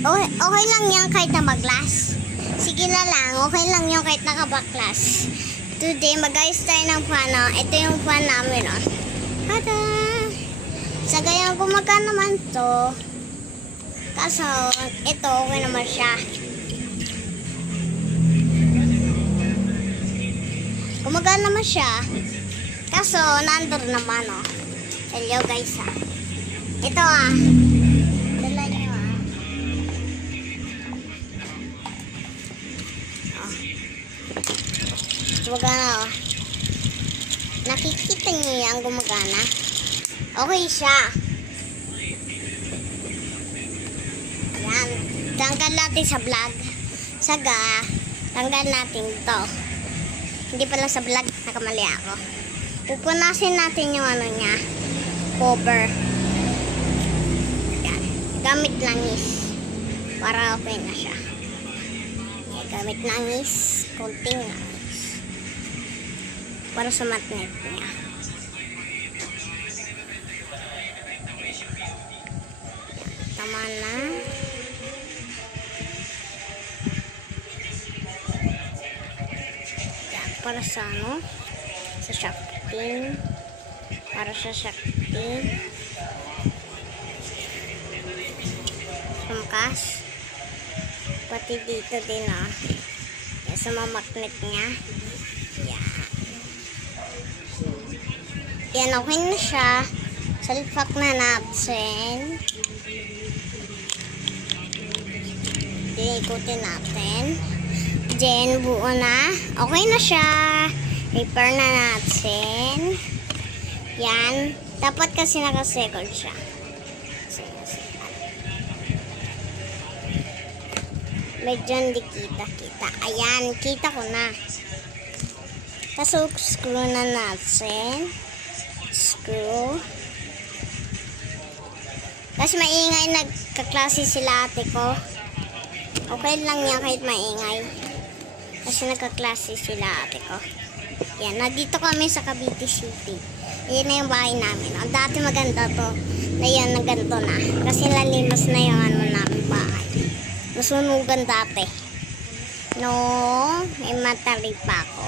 Okay, okay lang yan kahit nabaklas. Sige na lang, okay lang yan kahit nakabaklas. Today, mag-ayos tayo ng fan. Ito yung fan namin. Tada! Sa gayang gumagana naman to. Kaso, ito okay naman siya. Gumagana naman siya. Kaso, nandun naman, Hello, guys, Ito, Dala nyo, Gumagana, Nakikita nyo yan, gumagana. Okay siya. Yan. Tanggal natin sa vlog. Saga, tanggal natin to. Hindi pala sa vlog, nakamali ako. Pupunasin natin yung niya, cover. Yan. Gamit langis. Para okay na siya. Yan, gamit langis. Kunting langis. Para sa magnet niya. Tama na. Yan, para sa sa shafting. Para sa shafting. Sumkas. Pati dito din, Yan, sa mga magnet niya. Yan. Yan, okay na siya. Salpak na natin. Ikutin natin. Then, buo na. Okay na siya. Repair na natin. Yan. Dapat kasi naka-second siya. Medyo hindi kita-kita. Ayan, kita ko na. Tapos, screw na natin. Screw. Tapos, maingay nagkaklase sila ate ko. Okay lang yan kahit maingay. Kasi nagkaklase sila ate ko. Yan, nandito kami sa Cavite City. Yan na yung bahay namin. Dati maganda to. Ngayon, naganto na. Kasi lalimas na yung namin bahay. Nasunugan dati. No, may matari pa ako.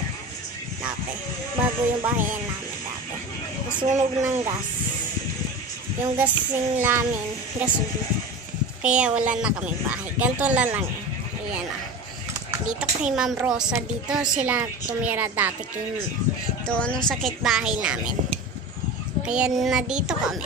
Dati. Bago yung bahay namin dati. Nasunog ng gas. Yung gas yung namin. Gas. Kaya wala na kami bahay. Ganito lang. Ayan Dito kay Ma'am Rosa. Dito sila tumira dati. Doon ang sakit bahay namin. Kaya na dito kami.